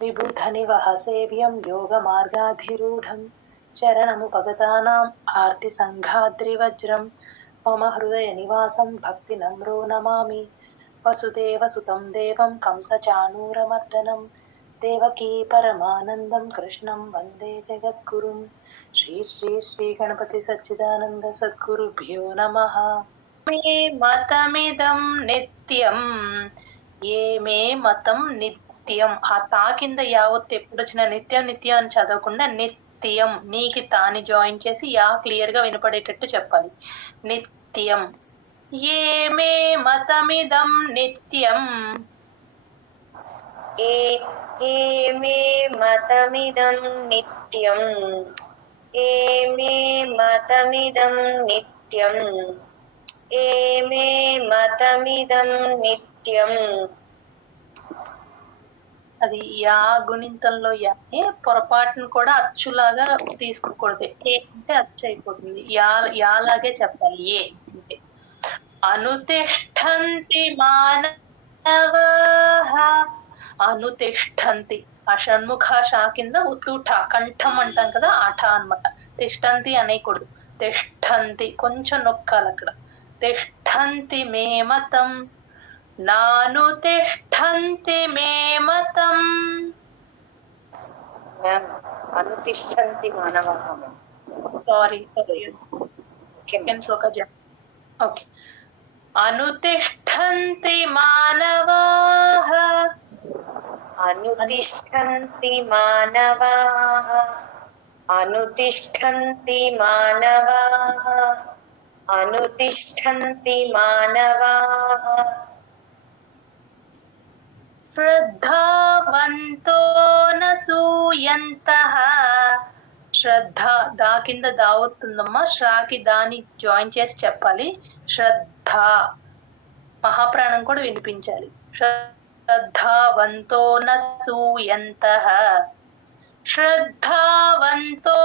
विबुधनिवह सेव्यं योगमार्गाधिरूढं शरणमुपगतानाम् आर्तिसङ्घाद्रिवज्रं मम हृदयनिवासं भक्तिनम्रो नमामि। वसुदेवसुतं देवं कंसचाणूरमर्दनं देवकी परमानन्दं कृष्णं वन्दे जगद्गुरुं। श्री गणपति सच्चिदानन्द सद्गुरुभ्यो नमः। मे मतमिदं నిత్యం ఏ మే మతం నిత్యం ఆ తా కింద యావత్తు ఎప్పుడు వచ్చిన నిత్యం నిత్యం అని చదవకుండా నిత్యం నీకి తాని జాయిన్ చేసి యా క్లియర్ గా వినపడేటట్టు చెప్పాలి. నిత్యం ఏ మే మతమిదం నిత్యం ఏ మే మతమిదం నిత్యం ఏ మే మతమిదం నిత్యం ఏ మే మతమిదం నిత్యం. అది యా గుణింతంలో యానే పొరపాటును కూడా అచ్చులాగా తీసుకోకూడదు. ఏ అంటే అచ్చు అయిపోతుంది. యాలాగే చెప్పాలి. ఏ అంటే అనుతిష్టంతి మానవాః అనుతిష్టంతి ఆ షణ్ముఖ షా కింద ఉత్తుఠ కంఠం అంటాం కదా ఆఠ అన్నమాట. తిష్టంతి అనేకూడదు. తిష్టంతి కొంచెం నొక్కాలి అక్కడ. తిష్టంతి మే మతం నాను తిష్టంతి మే మతం. అనుతిష్టంతి మానవాః. సారీ సెకండ్ శ్లోక ఓకే. అనుతిష్టంతి మానవాః అనుతిష్టంతి మానవాః అనుతిష్టంతి మానవాః అనుతిష్టంతి మానవాః. శ్రద్ధావంతో నసూయంతః శ్రద్ధ దా కింద దావత్తుందమ్మా. శ్రాకి దాని జాయిన్ చేసి చెప్పాలి. శ్రద్ధ మహాప్రాణం కూడా వినిపించాలి. శ్రద్ధావంతో నసూయంతః శ్రద్ధావంతో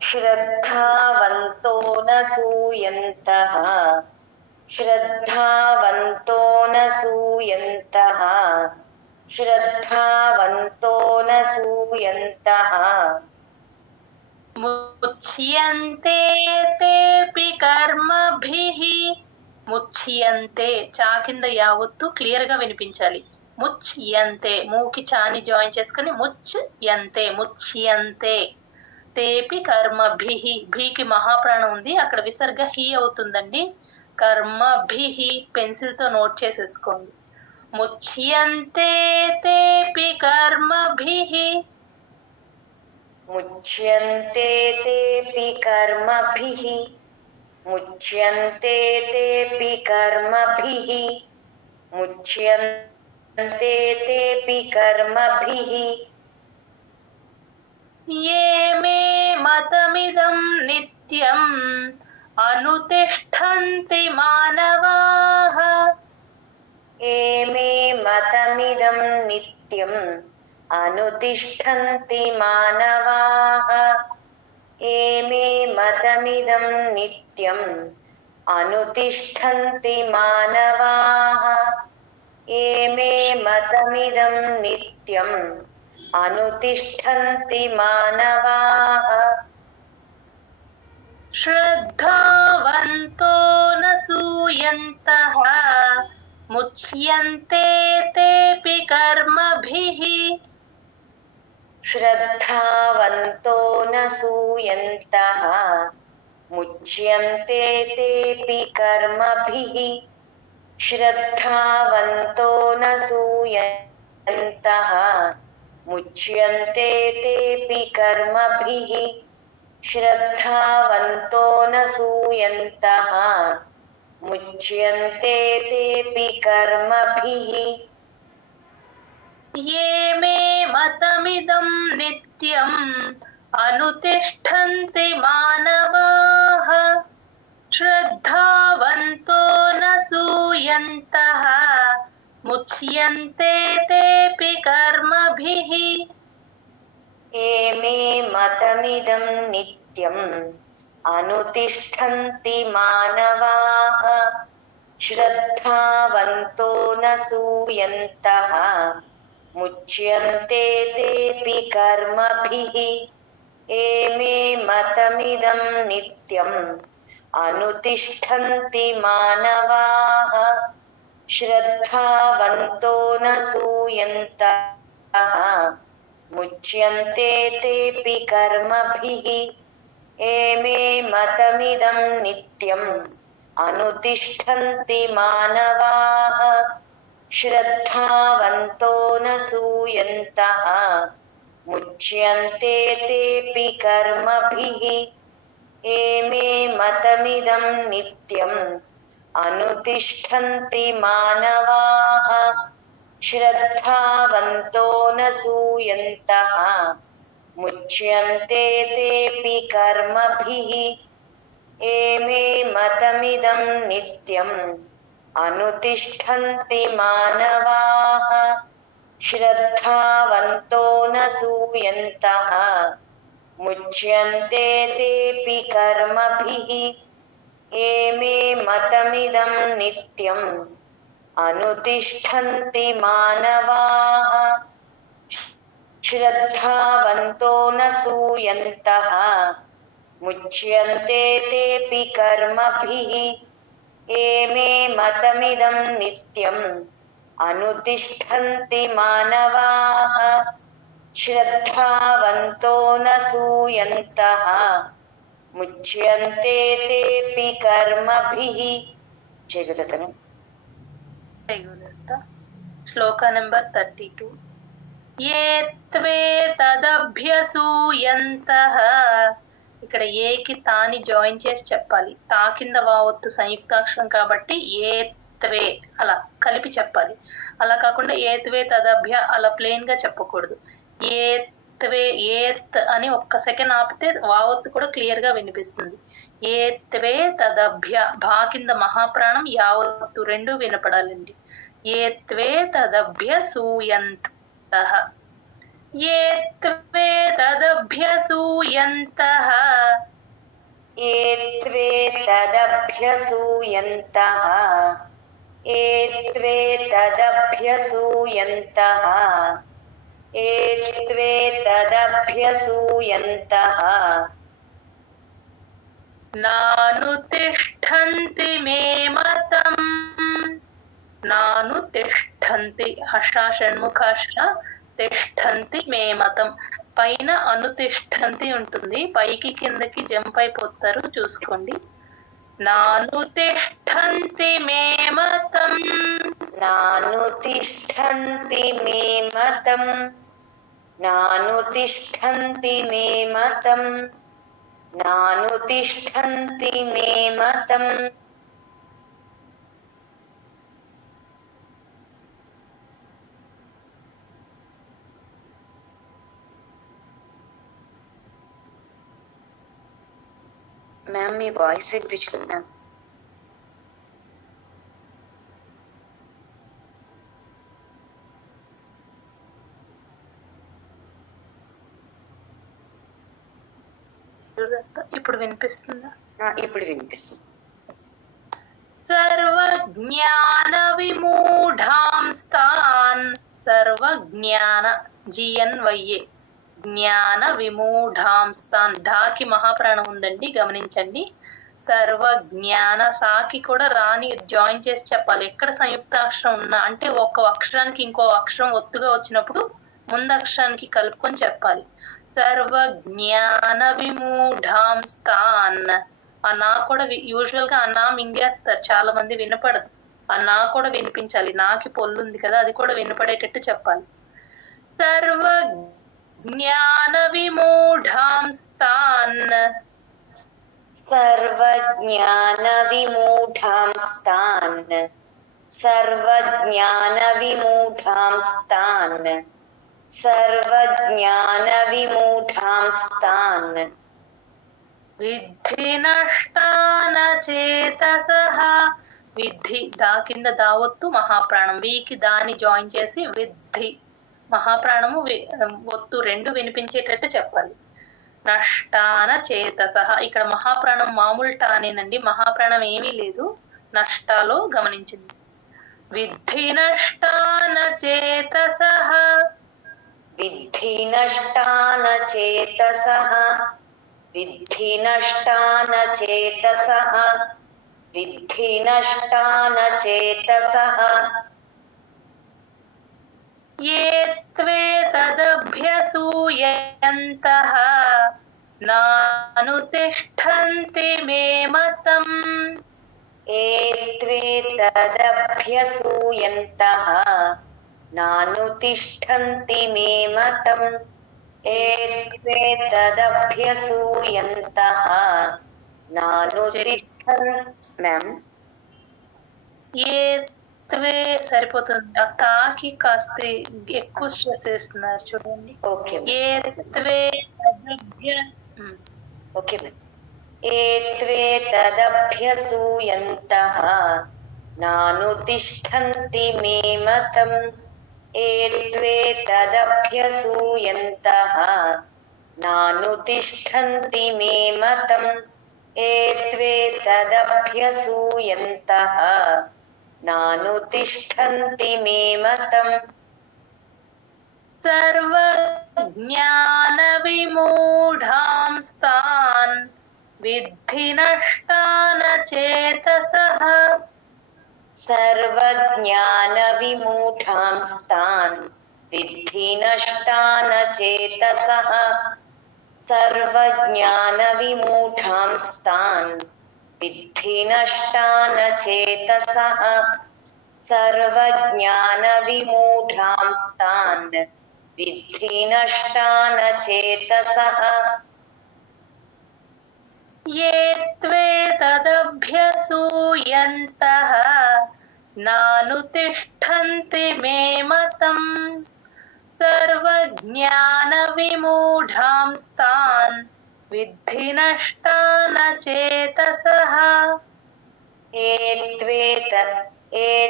శ్రద్ధావంతో నసూయంతః శ్రద్ధావంతో నసూయంతః శ్రద్ధావంతో నసూయంతః. ముచ్యంతే తేపి కర్మభిః ముచ్యంతే చా కింద యావత్తు క్లియర్ గా వినిపించాలి. ముచ్యంతే మూకి చాని జాయిన్ చేసుకుని ముచ్యంతే ముచ్యంతే తేపి కర్మభిః భీకి మహాప్రాణం ఉంది అక్కడ విసర్గ హి అవుతుందండి. కర్మభిః పెన్సిల్ తో నోట్ చేసేసుకోండి. ముచ్యంతే తేపి కర్మభిః ముచ్యంతే తేపి కర్మభిః ముచ్యంతే తేపి కర్మభిః ముచ్యంతే తేపి కర్మభిః. ఏ మే మతమిదం నిత్యం అనుతిష్టంతి మానవాః ఏ మే మతమిదం నిత్యం అనుతిష్టంతి మానవాః ఏ మే మతమిదం నిత్యం అనుతిష్టంతి మానవాః ఏ మే మతమిదం నిత్యం అనుతిష్టంతి మానవాః. శ్రద్ధావంతో నసూయంతః ముచ్యంతే తేపి కర్మభిః శ్రద్ధావంతో నసూయంతః ముచ్యంతే తేపి కర్మభిః శ్రద్ధావంతో నసూయంతః ముచ్యంతే తేపి కర్మభిః శ్రద్ధావంతో నసూయంతః ముచ్యంతే తేపి కర్మభిః. ఏ మే మతమిదం నిత్యం అనుతిష్టంతి మానవాః శ్రద్ధావంతో నసూయంతః ముచ్యంతే తేపి కర్మభిః. ఏ మే మతమిదం నిత్యం అనుతిష్టంతి మానవాః श्रद्धावन्तो न सूयन्तः मुच्यन्ते तेऽपि कर्मभिः एमे मतमिदं नित्यम् अनुतिष्ठन्ति मानवाः श्रद्धावन्तो न सूयन्तः मुच्यन्ते तेऽपि कर्मभिः एमे मतमिदं नित्यम् अनुतिष्ठन्ति मानवाः श्रद्धावन्तो न सूयन्तः मुच्यन्ते तेऽपि कर्मभिः एमे मतमिदं नित्यम् अनुतिष्ठन्ति मानवाः श्रद्धावन्तो न सूयन्तः मुच्यन्ते तेऽपि कर्मभिः एमे मतमिदं नित्यम् अनुतिष्ठन्ति मानवाः श्रद्धावन्तो न सूयन्तः मुच्यन्ते तेऽपि कर्मभिः एमे मतमिदं नित्यम् अनुतिष्ठन्ति मानवाः श्रद्धावन्तो न सूयन्तः मुच्यन्ते तेऽपि कर्मभिः एमे मतमिदं नित्यम् अनुतिष्ठन्ति मानवाः श्रद्धावन्तो न सूयन्तः मुच्यन्ते तेऽपि कर्मभिः जगदतनु శ్లోక నెంబర్ 32 ఏ త్వేతదభ్యసూయంతః ఇక్కడ ఏకి తాని జాయిన్ చేసి చెప్పాలి తా కింద వావత్తు సంయుక్తాక్షరం కాబట్టి ఏ త్వే అలా కలిపి చెప్పాలి అలా కాకుండా ఏ త్వే తదభ్య అలా ప్లెయిన్ గా చెప్పకూడదు ఏ త్వే ఏత్ అని ఒక్క సెకండ్ ఆపితే వావత్తు కూడా క్లియర్ గా వినిపిస్తుంది ఏ త్వే తదభ్య భా కింద మహాప్రాణం యావత్తు రెండు వినపడాలండి ఏ త్వే తదభ్య సూయంతః ఏ త్వే తదభ్య సూయంతః ఏ త్వే తదభ్య సూయంతః ఏ త్వే తదభ్య సూయంతః ఏ త్వే తదభ్య సూయంతః నానుతిష్ఠంతి మే మతం నానుతిష్ఠంతి హర్ష షణ్ముఖాష తిష్ఠంతి మే మతం పైన అనుతిష్ఠంతి ఉంటుంది పైకి కిందకి జంప్ అయిపోతారు చూసుకోండి నానుతిష్ఠంతి మే మతం నానుతిష్ఠంతి మే మతం నానుతిష్ఠంతి మే మతం నానుతిష్ఠంతి మే మతం మ్యామ్ మీ వాయిస్ వినిపించుకుందాం ఇప్పుడు వినిపిస్తుందా ఇప్పుడు వినిపిస్తుంది సర్వజ్ఞాన విమూఢాంస్తాన్ సర్వజ్ఞాన జిఎన్వైఏ జ్ఞాన విమూఢాంస్తాన్ ఢాకి మహాప్రాణం ఉందండి గమనించండి సర్వజ్ఞాన సాకి కూడా రాని జాయిన్ చేసి చెప్పాలి ఎక్కడ సంయుక్తాక్షరం ఉన్నా అంటే ఒక అక్షరానికి ఇంకో అక్షరం ఒత్తుగా వచ్చినప్పుడు ముందు అక్షరానికి కలుపుకొని చెప్పాలి సర్వజ్ఞాన విమూఢాంస్తాన్ ఆ నా కూడా యూజువల్ గా ఆ నా మింగేస్తారు చాలా మంది వినపడదు ఆ నా కూడా వినిపించాలి నాకి పొల్లు ఉంది కదా అది కూడా వినపడేటట్టు చెప్పాలి సర్వజ్ఞాన విమూఢాంస్తాన్ సర్వజ్ఞాన విమూఢాంస్తాన్ సర్వజ్ఞాన విమూఢాంస్తాన్ సర్వజ్ఞాన విమూఢాంస్తాన్ విద్ధి నష్టాన చేతసః విద్ధి దా కింద దావత్తు మహాప్రాణం వీకి దాని జాయిన్ చేసి విద్ధి మహాప్రాణము ఒత్తు రెండు వినిపించేటట్టు చెప్పాలి నష్టాన చేతసః ఇక్కడ మహాప్రాణం మామూలు టానేనండి మహాప్రాణం ఏమీ లేదు నష్టాలు గమనించింది. విద్ధి నష్టాన చేతసః విద్ధి నష్టాన చేతసః విద్ధి నష్టాన చేతసః విద్ధి నష్టాన చేతసః ఏ త్వేతదభ్యసూయంతః నానుతిష్ఠन्ति మే మతం ఏ త్వేతదభ్యసూయంతః నానుతిష్ఠन्ति మే మతం ఏ త్వేతదభ్యసూయంతః నానుతిష్ఠन्ति మ్యామ్ ఏ త్వే సరిపోతుంది. ఆ తాకి కాస్త ఎక్కువ స్ట్రెస్ చేస్తున్నారు చూడండి. ఓకే ఏ త్వేతదభ్య ఓకే మ్యామ్ ఏ త్వేతదభ్యసూయంతః నానుతిష్ఠन्ति మే మతం ఏ త్వేతదభ్యసూయంతః నానుతిష్ఠन्ति మే మతం ఏ త్వేతదభ్యసూయంతః నానుతిష్ఠन्ति మే మతం సర్వజ్ఞాన విమూఢాంస్తాన్ విద్ధి నష్టాన చేతసః సర్వజ్ఞాన విమూఢాంస్తాన్ విద్ధి నష్టాన చేతసః సర్వజ్ఞాన విమూఢాంస్తాన్ విద్ధి నష్టాన చేతసః సర్వజ్ఞాన విమూఢాంస్తాన్ విద్ధి నష్టాన చేతసః ఏ త్వేతదభ్యసూయంతః నానుతిష్ఠन्ति మే మతం సర్వజ్ఞాన విమూఢాంస్తాన్ విద్ధి నష్టాన చేతసః ఏ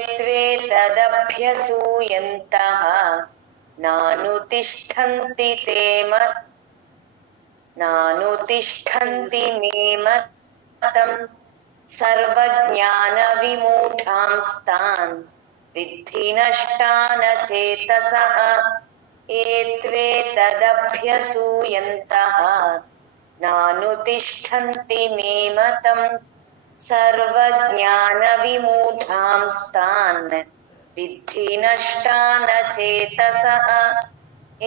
త్వేతదభ్యసూయంతః నానుతిష్ఠन्ति మే మతం సర్వజ్ఞాన విమూఢాంస్తాన్ విద్ధి నష్టాన చేతసః ఏ త్వేతదభ్యసూయంతః నానుతిష్ఠन्ति మే మతం సర్వజ్ఞాన విమూఢాంస్తాన్ విద్ధి నష్టాన చేతసః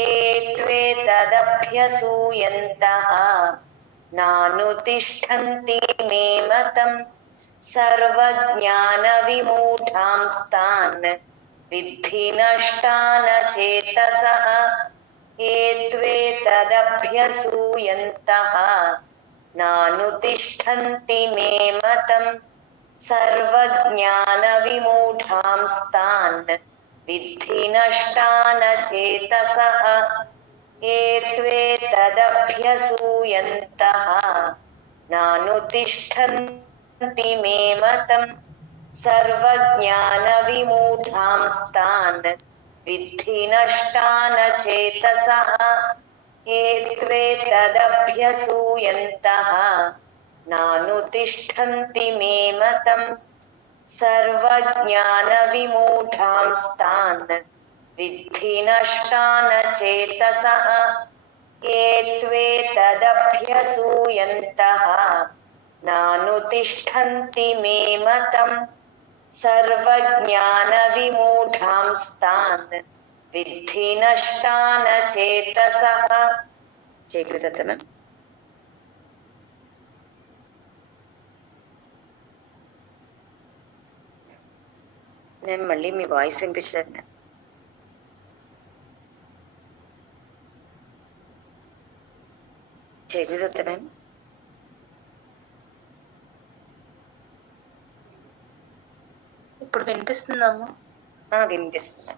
ఏ త్వేతదభ్యసూయంతః నానుతిష్ఠन्ति మే మతం సర్వజ్ఞాన విమూఢాంస్తాన్ విద్ధి నష్టాన చేతసః ఏ త్వేతదభ్యసూయంతః నానుతిష్ఠन्ति మే మతం సర్వజ్ఞాన విమూఢాంస్తాన్ విద్ధి నష్టాన చేతసః ఏ త్వేతదభ్యసూయంతః నానుతిష్ఠन्ति మే మతం సర్వజ్ఞాన విమూఢాంస్తాన్ విద్ధి నష్టాన చేతసః ఏ త్వేతదభ్యసూయంతః నానుతిష్ఠन्ति మే మతం సర్వజ్ఞాన విమూఢాంస్తాన్ విద్ధి నష్టాన చేతసః ఏ త్వేతదభ్యసూయంతః నానుతిష్ఠन्ति మే మతం సర్వజ్ఞాన విమూఢాంస్తాన్ విద్ధి నష్టాన చేతసః జయకృతమ నేను మళ్ళీ మీ వాయిస్ వినిపించలేదు. జయకృత మ్యామ్ ఇప్పుడు వినిపిస్తుందమ్మా? వినిపిస్తుంది.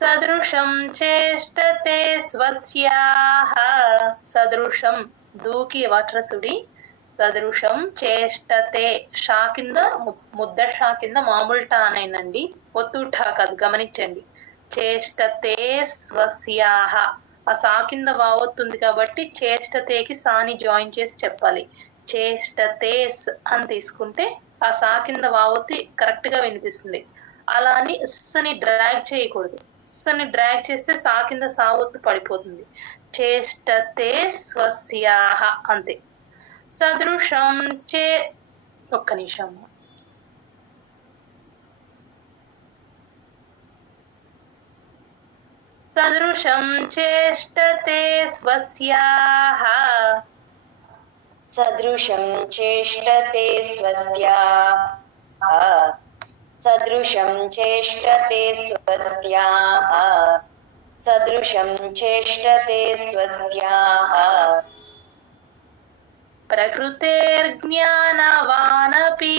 సదృశం చేష్టతే స్వస్యాః సదృశం దూకి వట్రసుడి సదృశం చేష్టతే షా కింద ముద్ద షా కింద మామూలు టానేనండి, ఒత్తు ఠా కాదు, గమనించండి. చేష్టతే స్వస్యాః ఆ సా కింద వావొత్తుంది కాబట్టి చేష్టతేకి సాని జాయిన్ చేసి చెప్పాలి. చేష్టతేస్ అని తీసుకుంటే ఆ సా కింద వావొత్తి కరెక్ట్ గా వినిపిస్తుంది. అలా అని ని డ్రాగ్ చేయకూడదు. ని డ్రాగ్ చేస్తే సా కింద సావొత్తు పడిపోతుంది. చేష్టతే స్వస్యాహ అంతే. సదృశం చే ఒక్క నిమిషం. సదృశం చేష్టతే స్వస్యాహ సదృశం చేష్టతే స్వస్యాః సదృశం చేష్టతే స్వస్యాః సదృశం చేష్టతే స్వస్యాః ప్రకృతేర్జ్ఞానవానపి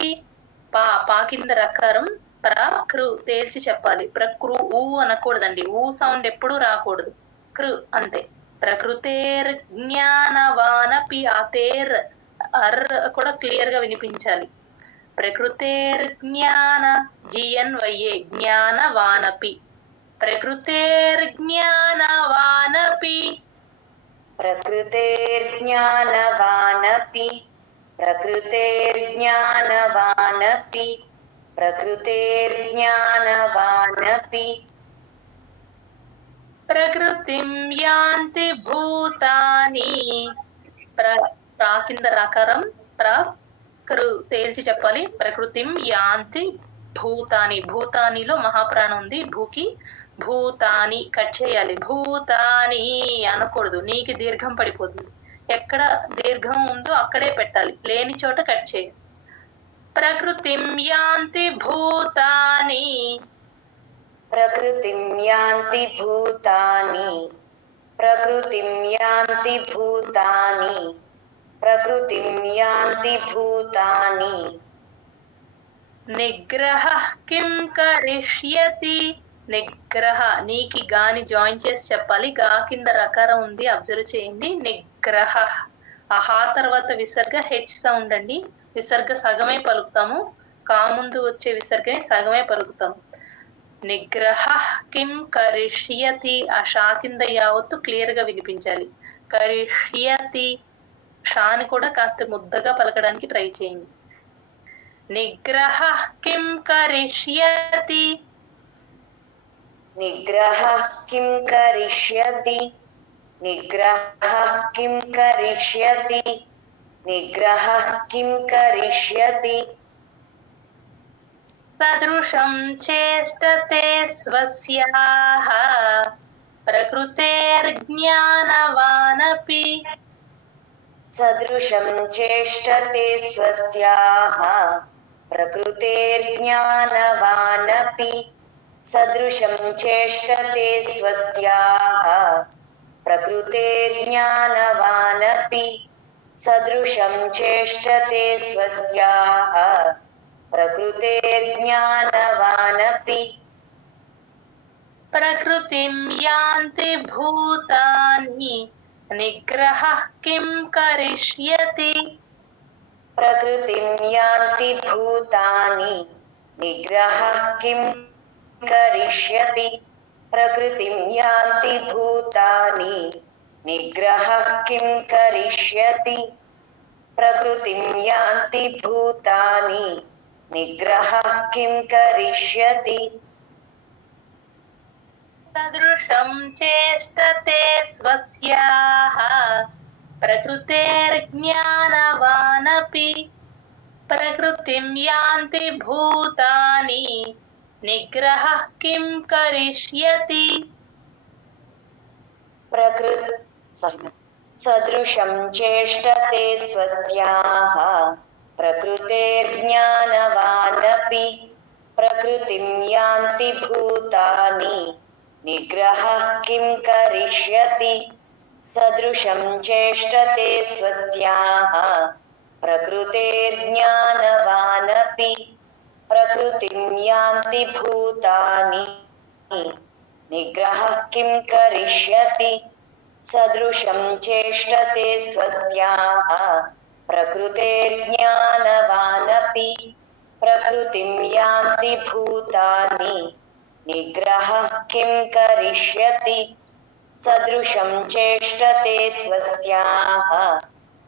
పా కింద రకారం ప్రకృ తేల్చి చెప్పాలి. ప్రకృ ఊ అనకూడదండి. ఊ సౌండ్ ఎప్పుడు రాకూడదు. కృ అంతే. ప్రకృతేర్జ్ఞానవానపి ఆ తేర్ అర్ కూడా క్లియర్ గా వినిపించాలి. ప్రకృతేర్జ్ఞాన జిఎన్వైఏ జ్ఞానవానపి ప్రకృతేర్జ్ఞానవానపి ప్రకృతేర్జ్ఞానవానపి ప్రకృతేర్జ్ఞానవానపి ప్రకృతేర్జ్ఞానవానపి ప్రకృతిం యాంతి భూతాని ప్రా కింద రకారం ప్రకృ తేల్చి చెప్పాలి. ప్రకృతిం యాంతి భూతాని భూతానిలో మహాప్రాణం ఉంది. భూకి భూతాని కట్ చేయాలి. భూతాని అనకూడదు. నీకి దీర్ఘం పడిపోతుంది. ఎక్కడ దీర్ఘం ఉందో అక్కడే పెట్టాలి. లేని చోట కట్ చేయాలి. ప్రకృతిం యాంతి భూతాని ప్రకృతిం యాంతి భూతాని ప్రకృతిం యాంతి భూతాని ప్రకృతిం యాంతి భూతాని నిగ్రహ కిం కరిష్యతి నిగ్రహ నీకి గాని జాయిన్ చేసి చెప్పాలి. గా కింద రకారం ఉంది, అబ్జర్వ్ చేయండి. నిగ్రహ ఆహా తర్వాత విసర్గ హెచ్ సౌండ్ అండి. విసర్గ సగమే పలుకుతాము. కా ముందు వచ్చే విసర్గని సగమే పలుకుతాము. నిగ్రహ కిం కరిష్యతి ఆ షా కింద యావత్తు క్లియర్ గా వినిపించాలి. కరిష్యతి షాని కూడా కాస్త ముద్దగా పలకడానికి ట్రై చేయండి. నిగ్రహ కిం కరిష్యతి నిగ్రహ కిం కరిష్యతి నిగ్రహ కిం కరిష్యతి నిగ్రహ కిం కరిష్యతి సదృశం చేష్టతే స్వస్యాః ప్రకృతేర్జ్ఞానవానపి సదృశం చేష్టతే స్వస్యాః ప్రకృతేర్జ్ఞానవానపి సదృశం చేష్టతే స్వస్యాః ప్రకృతేర్జ్ఞానవానపి సదృశం చేష్టతే స్వస్యాః ప్రకృతేర్జ్ఞానవానపి ప్రకృతిం యాంతి భూతాని నిగ్రహ కిం కరిష్యతి ప్రకృతిం యాంతి భూతాని నిగ్రహ కిం కరిష్యతి ప్రకృతిం యాంతి భూతాని నిగ్రహ కిం కరిష్యతి ప్రకృతిం యాంతి భూతాని నిగ్రహ కిం కరిష్యతి సదృశం చేష్టతే స్వస్యాః ప్రకృతేర్జ్ఞానవానపి ప్రకృతిం యాంతి భూతాని నిగ్రహ కిం కరిష్యతి సదృశం చేష్టతే స్వస్యాః ప్రకృతేర్జ్ఞానవానపి ప్రకృతిం యాంతి భూతాని నిగ్రహ కిం కరిష్యతి సదృశం చేష్టతే స్వస్యాః ప్రకృతేర్జ్ఞానవానపి ప్రకృతిం యాంతి భూతాని నిగ్రహ కిం కరిష్యతి సదృశం చేష్టతే స్వస్యాః ప్రకృతేర్జ్ఞానవానపి ప్రకృతిం యాంతి భూతాని నిగ్రహ కిం కరిష్యతి సదృశం చేష్టతే స్వస్యాః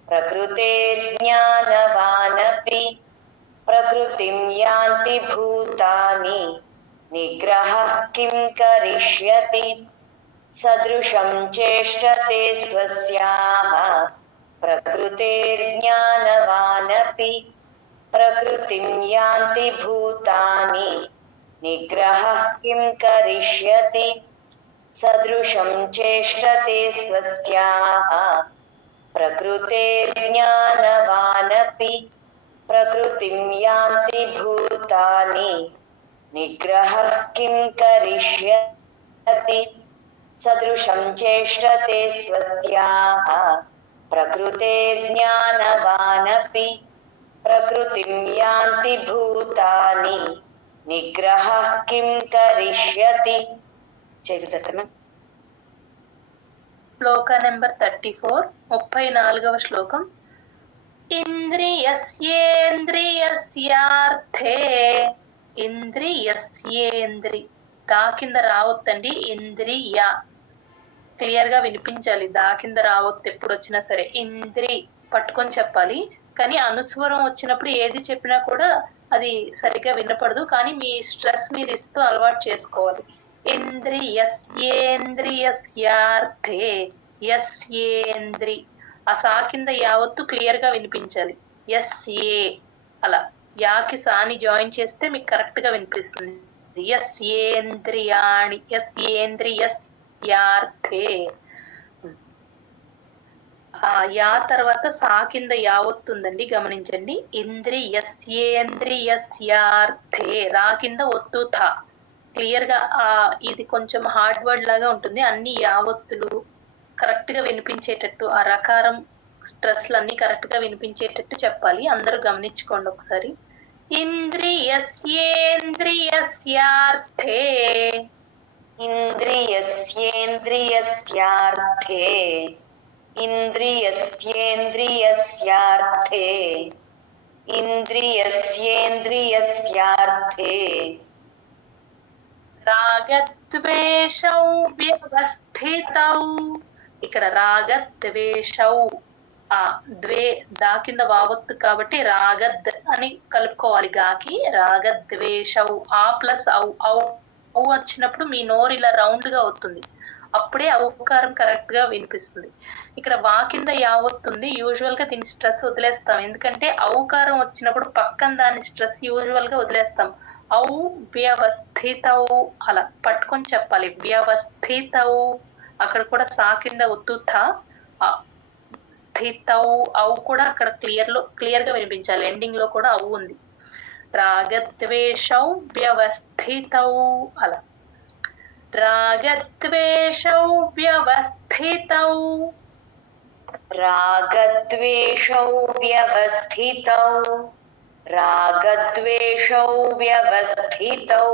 प्रकृतेर्ज्ञानवानपि प्रकृतिं यान्ति भूतानि निग्रहः किं करिष्यति सदृशं चेष्टते स्वस्याः प्रकृतेर्ज्ञानवानपि प्रकृतिं यान्ति भूतानि निग्रहः किं करिष्यति सदृशं चेष्टते स्वस्याः प्रकृतेर्ज्ञानवानपि प्रकृतिं यान्ति भूतानि निग्रहः किं करिष्यति सदृशं चेष्टते स्वस्याः प्रकृतेर्ज्ञानवानपि प्रकृतिं यान्ति भूतानि निग्रहः किं करिष्यति चैतन्य శ్లోక నెంబర్ 34 34వ శ్లోకం ఇంద్రియస్యేంద్రియస్యార్థే ఇంద్రియస్యేంద్రి దా కింద రావొద్దండి ఇంద్రియ క్లియర్ గా వినిపించాలి దా కింద రావొద్దు ఎప్పుడు వచ్చినా సరే ఇంద్రి పట్టుకొని చెప్పాలి కానీ అనుస్వరం వచ్చినప్పుడు ఏది చెప్పినా కూడా అది సరిగ్గా వినపడదు కానీ మీ స్ట్రెస్ మీరు ఇస్తూ అలవాటు చేసుకోవాలి ఇంద్రియస్యేంద్రియస్యార్థే యస్యేంద్రి ఆ సా కింద యావత్తు క్లియర్ గా వినిపించాలి యస్యే అలా యాకి సాని జాయిన్ చేస్తే మీకు కరెక్ట్ గా వినిపిస్తుంది యస్యేంద్రియాణి యస్యేంద్రియస్యార్థే యా తర్వాత సా కింద యావత్తుందండి గమనించండి ఇంద్రియస్యేంద్రియస్యార్థే రా కింద ఒత్తు థా క్లియర్ గా ఇది కొంచెం హార్డ్ వర్డ్ లాగా ఉంటుంది అన్ని యావత్తులు కరెక్ట్ గా వినిపించేటట్టు ఆ రకారం స్ట్రెస్లు అన్ని కరెక్ట్ గా వినిపించేటట్టు చెప్పాలి అందరూ గమనించుకోండి ఒకసారి ఇంద్రియస్యేంద్రియస్యార్థే ఇంద్రియస్యేంద్రియస్యార్థే ఇంద్రియస్యేంద్రియస్యార్థే ఇంద్రియస్యేంద్రియస్యార్థే రాగద్వేషౌ వ్యవస్థితౌ ఇక్కడ రాగద్వేషౌ ఆ ద్వే దా కింద వావత్తు కాబట్టి రాగద్ అని కలుపుకోవాలి గాకి రాగద్వేషౌ ఆ ప్లస్ ఔ ఔ ఔ వచ్చినప్పుడు మీ నోరు ఇలా రౌండ్ గా అవుతుంది అప్పుడే ఔకారం కరెక్ట్ గా వినిపిస్తుంది ఇక్కడ వా కింద యావత్తుంది యూజువల్ గా దీని స్ట్రెస్ వదిలేస్తాం ఎందుకంటే ఔకారం వచ్చినప్పుడు పక్కన దాని స్ట్రెస్ యూజువల్ గా వదిలేస్తాం ఔ వ్యవస్థితౌ అలా పట్టుకొని చెప్పాలి వ్యవస్థితౌ అక్కడ కూడా సా కింద ఒత్తుతా స్థితౌ ఔ కూడా అక్కడ క్లియర్ గా వినిపించాలి ఎండింగ్ లో కూడా ఔ ఉంది రాగద్వేషౌ వ్యవస్థితౌ అలా రాగద్వేషౌ వ్యవస్థితౌ రాగద్వేషౌ వ్యవస్థితౌ రాగద్వేషౌ వ్యవస్థితౌ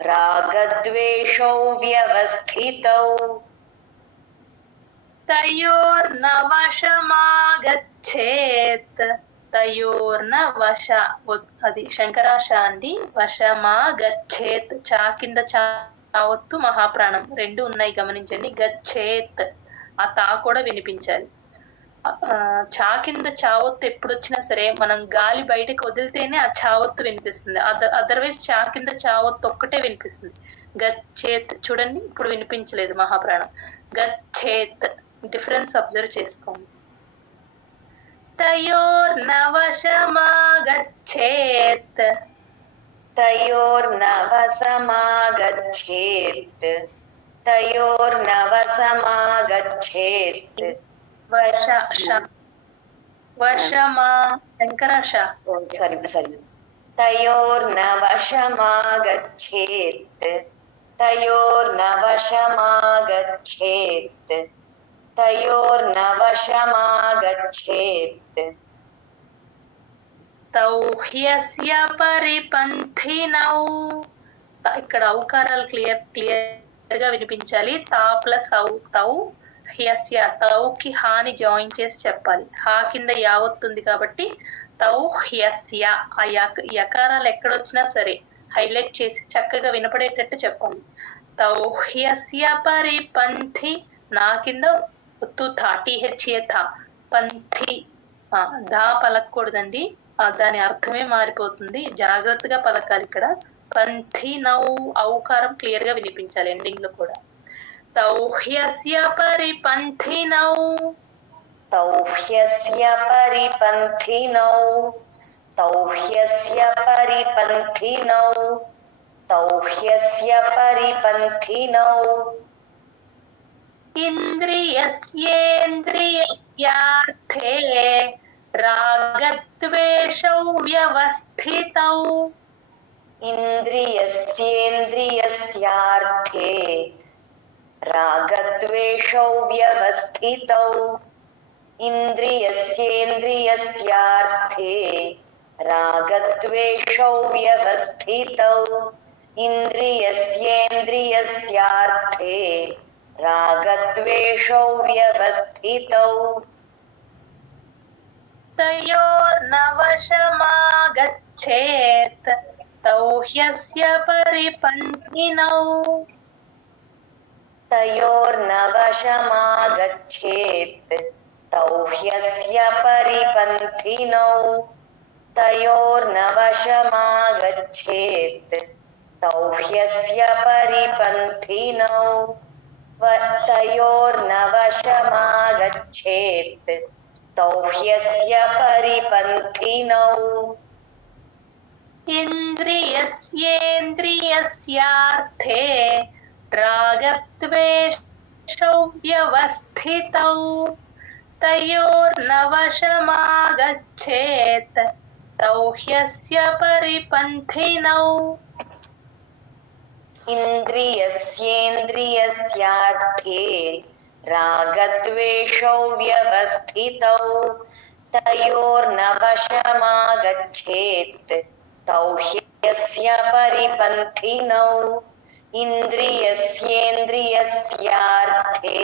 రాగద్వేషౌ వ్యవస్థితౌ తయోర్న వశమాగచ్చేత్ తయోర్న వశ అది శంకరాశ అండి వశమాగచ్చేత్ చా కింద చావత్తు మహాప్రాణం రెండు ఉన్నాయి గమనించండి గచ్చేత్ ఆ తా కూడా వినిపించాలి చా కింద చావత్తు ఎప్పుడు వచ్చినా సరే మనం గాలి బయటకు వదిలితేనే ఆ చావత్తు వినిపిస్తుంది అదర్వైజ్ చా కింద చావత్తు ఒక్కటే వినిపిస్తుంది గచ్చేత్ చూడండి ఇప్పుడు వినిపించలేదు మహాప్రాణం గచ్చేత్ డిఫరెన్స్ అబ్జర్వ్ చేసుకోండి తయోర్న వశమాగచ్చేత్ తయోర్న వశమాగచ్చేత్ తయోర్న వశమాగచ్చేత్ వశమా శంకరాశ సారీ తయోర్న వశమాగచ్చేత్ తయోర్న వశమాగచ్చేత్ తయోర్న వశమాగచ్చేత్ తౌ హ్యస్య పరిపంథినౌ ఇక్కడ ఔకారాలు క్లియర్ గా వినిపించాలి తా ప్లస్ ఔ తౌ హ్యస్య తౌకి హాని జాయిన్ చేసి చెప్పాలి హా కింద యావత్తుంది కాబట్టి తౌ హ్యస్య ఆ యకారాలు ఎక్కడొచ్చినా సరే హైలైట్ చేసి చక్కగా వినపడేటట్టు చెప్పాలి తౌ హ్యస్య పరిపంథి నా కింద థా టీహెచ్ఏ థా పంథి దా పలకూడదండి, దాని అర్థమే మారిపోతుంది, జాగ్రత్తగా పలకాలి ఇక్కడ. పంథి నౌ ఔకారం క్లియర్ గా వినిపించాలి ఎండింగ్ లో కూడా. తౌహ్యస్య పరిపంథినౌ, తౌహ్యస్య పరిపంథినౌ, తౌహ్యస్య పరిపంథినౌ, తౌహ్యస్య పరిపంథినౌ. ఇంద్రియస్యేంద్రియస్యార్థే రాగద్వేషౌ వ్యవస్థితౌ, ఇంద్రియస్యేంద్రియస్యార్థే రాగద్వేషౌ వ్యవస్థితౌ, ఇంద్రియస్యేంద్రియస్యార్థే రాగద్వేషౌ వ్యవస్థితౌ, ఇంద్రియస్యేంద్రియస్యార్థే రాగద్వేషౌ వ్యవస్థితౌ. తయోర్నవశమాగచ్ఛేత్ తౌహ్యస్య పరిపంథినౌ, తయోర్నవశమాగచ్ఛేత్ తౌహ్యస్య పరిపంథినౌ, తయోర్నవశమాగచ్ఛేత్ తౌహ్యస్య పరిపంథినౌ, తయోర్నవశమాగచ్ఛేత్ తౌహ్యస్య పరిపంథినౌ. ఇంద్రియస్యేంద్రియస్యార్థే రాగద్వేషౌ వ్యవస్థితౌ, తయోర్నవశమాగచ్ఛేత్ తౌహ్యస్య పరిపంథినౌ. ఇంద్రియస్యేంద్రియస్యార్థే రాగద్వేషౌ వ్యవస్థితౌ, తయోర్నవశమాగచ్ఛేత్ తౌహ్యస్య పరిపంథినౌ. ఇంద్రియస్యేంద్రియస్యార్థే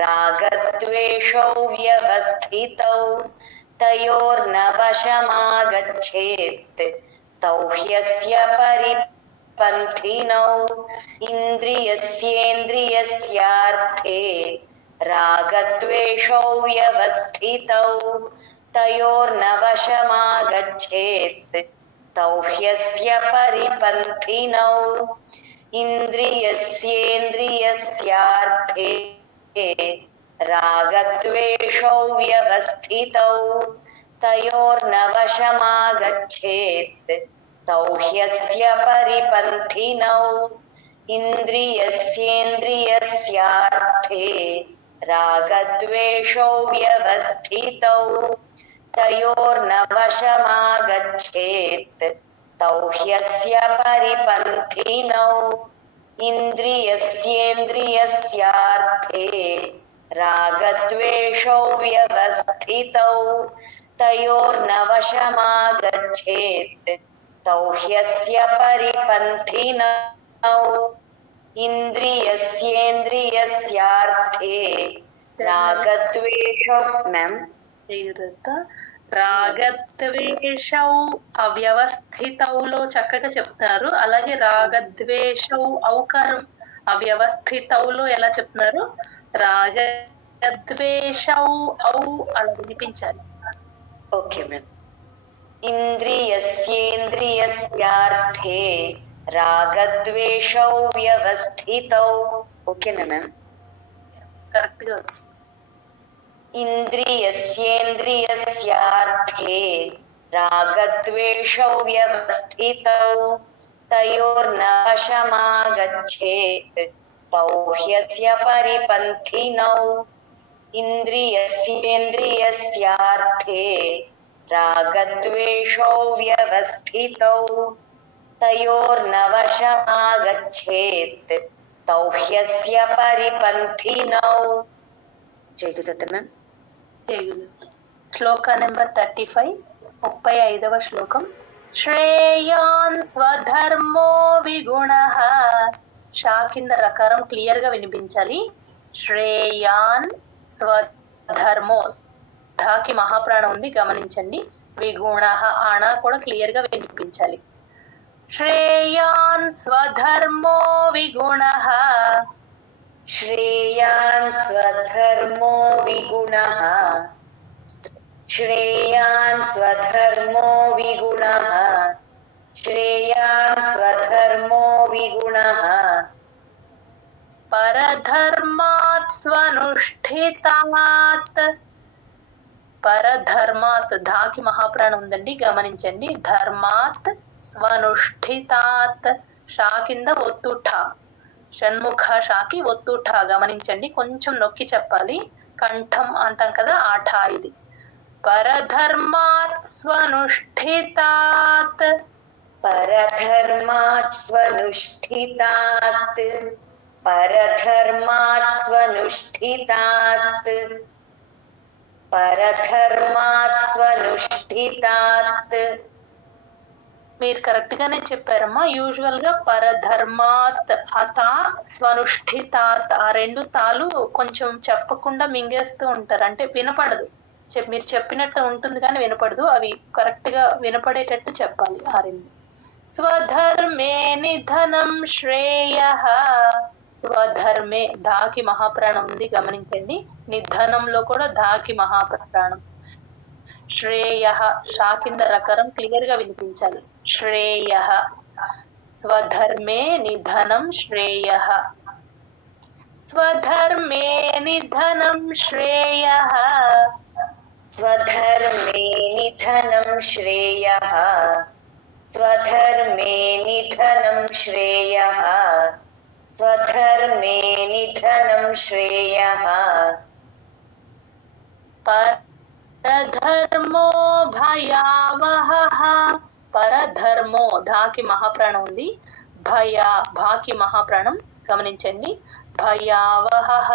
రాగద్వేషౌ వ్యవస్థితౌ, తయోర్నవశమాగచ్ఛేత్ తౌహ్యస్య పరిపంథినౌ. ఇంద్రియస్యేంద్రియస్యార్థే రాగద్వేషౌ వ్యవస్థితౌ, తయోర్నవశమాగచ్ఛేత్ తౌహ్యస్య పరిపంథినౌ. ఇంద్రియస్యేంద్రియస్యార్థే రాగద్వేషౌ వ్యవస్థితౌ, తయోర్నవశమాగచ్ఛేత్ తౌహ్యస్య పరిపంథినౌ. ఇంద్రియస్యేంద్రియస్యార్థే రాగద్వేషౌ వ్యవస్థితౌ, తయోర్నవశమాగచ్ఛేత్ తౌహ్యస్య పరిపంథినౌ. ఇంద్రియస్యేంద్రియస్యార్థే రాగద్వేషౌ వ్యవస్థితౌ, తయోర్నవశమాగచ్ఛేత్ తౌహ్యస్య పరిపంథినౌ. ఇంద్రియస్యేంద్రియస్యార్థే రాగద్వేషౌ రాగద్వేషౌ అవ్యవస్థితౌలో చక్కగా చెప్తున్నారు. అలాగే రాగద్వేషౌ ఔకారం అవ్యవస్థితౌలో ఎలా చెప్తున్నారు? రాగద్వేషౌ ఔ అలా వినిపించాలి. Okay ma'am. ఇంద్రియస్యేంద్రియస్యార్థే రాగద్వేషౌ వ్యవస్థితౌ. ఓకేనా మ్యామ్? కరెక్ట్ గా వచ్చింది. ఇంద్రియస్యేంద్రియస్యార్థే రాగద్వేషౌ వ్యవస్థితౌ, తయోర్నవశమాగచ్ఛేత్ తౌహ్యస్య పరిపంథినౌ. ఇంద్రియస్యేంద్రియస్యార్థే రాగద్వేషౌ వ్యవస్థితౌ, తయోర్నవశమాగచ్ఛేత్ తౌహ్యస్య పరిపంథినౌ. జయగుదత్త మ్యామ్. శ్లోక నెంబర్ 35, 35వ శ్లోకం. శ్రేయాన్ స్వధర్మో విగుణః. షా కింద రకారం క్లియర్ గా వినిపించాలి. శ్రేయాన్ స్వధర్మో, ధాకి మహాప్రాణం ఉంది గమనించండి. విగుణః ఆనా కూడా క్లియర్ గా వినిపించాలి. శ్రేయాన్ స్వధర్మో విగుణః. శ్రేయాన్ స్వధర్మో విగుణః. श्रेयान् स्वधर्मो विगुणः श्रेयान् स्वधर्मो विगुणः परधर्मात् स्वनुष्ठितात् పరధర్మాత్ ధాకి మహాప్రాణం ఉందండి గమనించండి. ధర్మాత్ స్వనుష్ఠితాత్ షా కింద ఒత్తు ఠా షణ్ముఖ షాకి ఒత్తు ఠా గమనించండి. కొంచెం నొక్కి చెప్పాలి. కంఠం అంటాం కదా ఆ ఠా ఇది. పరధర్మాత్ స్వనుష్ఠితాత్ परधर्मात् स्वनुष्ठितात् परधर्मात् स्वनुष्ठितात् परधर्मात् स्वनुष्ठितात् మీరు కరెక్ట్ గానే చెప్పారమ్మా. యూజువల్ గా పరధర్మాత్ అతా స్వనుష్ఠితాత్ ఆ రెండు తాలు కొంచెం చెప్పకుండా మింగేస్తూ ఉంటారు. అంటే వినపడదు. మీరు చెప్పినట్టు ఉంటుంది కానీ వినపడదు. అవి కరెక్ట్ గా వినపడేటట్టు చెప్పాలి ఆ రెండు. స్వధర్మే నిధనం శ్రేయః స్వధర్మే ధాకి మహాప్రాణం ఉంది గమనించండి. నిధనంలో కూడా ధాకి మహాప్రాణం. శ్రేయః షా కింద రకరం క్లియర్ గా వినిపించాలి. శ్రేయః స్వధర్మే నిధనం శ్రేయః స్వధర్మే నిధనం శ్రేయః स्वधर्मे निधनं श्रेयः स्वधर्मे निधनं श्रेयः स्वधर्मे निधनं श्रेयः పరధర్మో భయావహః పరధర్మో ధాకి మహాప్రాణం ఉంది. భాకి మహాప్రాణం గమనించండి. భయావహః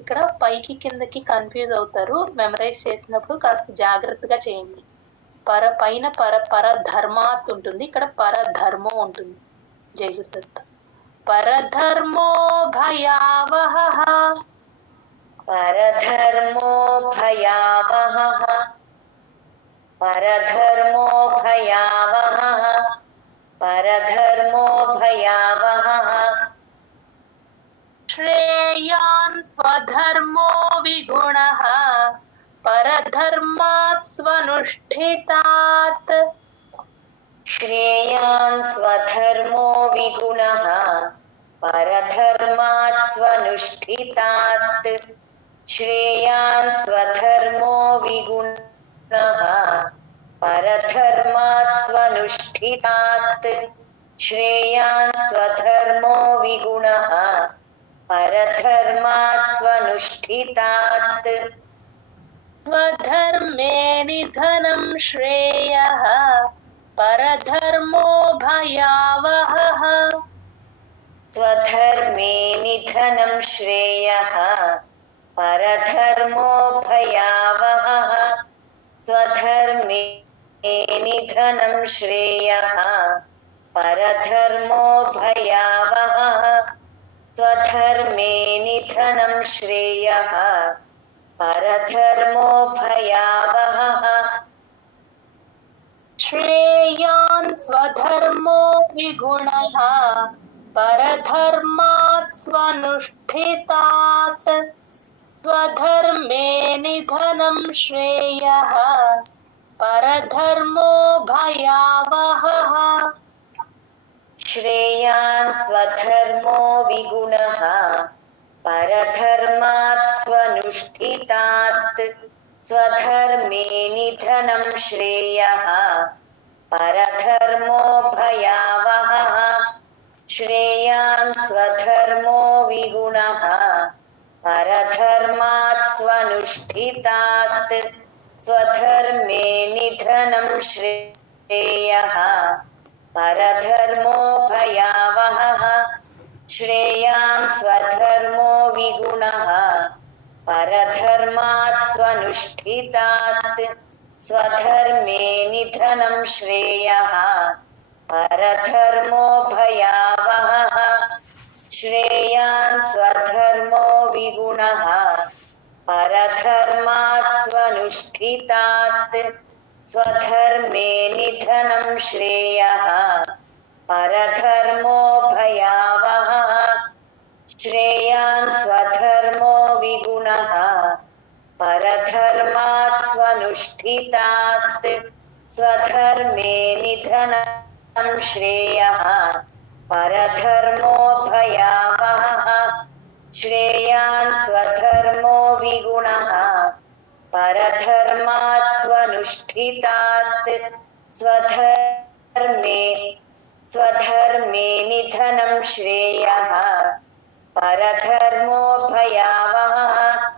ఇక్కడ పైకి కిందకి కన్ఫ్యూజ్ అవుతారు. మెమరైజ్ చేసినప్పుడు కాస్త జాగ్రత్తగా చేయండి. పైన పరధర్మాత్ ఉంటుంది, ఇక్కడ పరధర్మో ఉంటుంది. జై గురుదత్త. పరధర్మో భయావహః परधर्मो भयावहः परधर्मो भयावहः परधर्मो भयावहः श्रेयान् स्वधर्मो विगुणः परधर्मात् स्वनुष्ठितात् श्रेयान् स्वधर्मो विगुणः परधर्मात् स्वनुष्ठितात् श्रेयान् स्वधर्मो विगुणः परधर्मात् स्वनुष्ठितात् श्रेयान् स्वधर्मो विगुणः परधर्मात् स्वनुष्ठितात् स्वधर्मे निधनं श्रेयः परधर्मो भयावहः स्वधर्मे निधनं श्रेयः परधर्मो भयावहः स्वधर्मे निधनं श्रेयः परधर्मो भयावहः स्वधर्मे निधनं श्रेयः परधर्मो भयावहः श्रेयान् स्वधर्मो विगुणः परधर्मात् स्वनुष्ठितात् स्वधर्मे निधनं श्रेयः परधर्मो भयावहः श्रेयान् स्वधर्मो विगुणः परधर्मात् स्वनुष्ठितात् स्वधर्मे निधनं श्रेयः परधर्मो भयावहः श्रेयान् स्वधर्मो विगुणः परधर्मात् स्वनुष्ठितात् स्वधर्मे निधनं श्रेयः परधर्मो भयावहः श्रेयान् स्वधर्मो विगुणः परधर्मात् स्वनुष्ठितात् स्वधर्मे निधनं श्रेयः परधर्मो भयावहः श्रेयान् स्वधर्मो विगुणः परधर्मात् स्वनुष्ठितात् स्वधर्मे निधनं श्रेयः परधर्मो भयावहः श्रेयान् स्वधर्मो विगुणः परधर्मात् स्वनुष्ठितात् स्वधर्मे निधनं श्रेयः परधर्मो भयावहः श्रेयान् स्वधर्मो विगुणः परधर्मात् स्वनुष्ठितात् स्वधर्मे निधनं श्रेयः परधर्मो भयावहः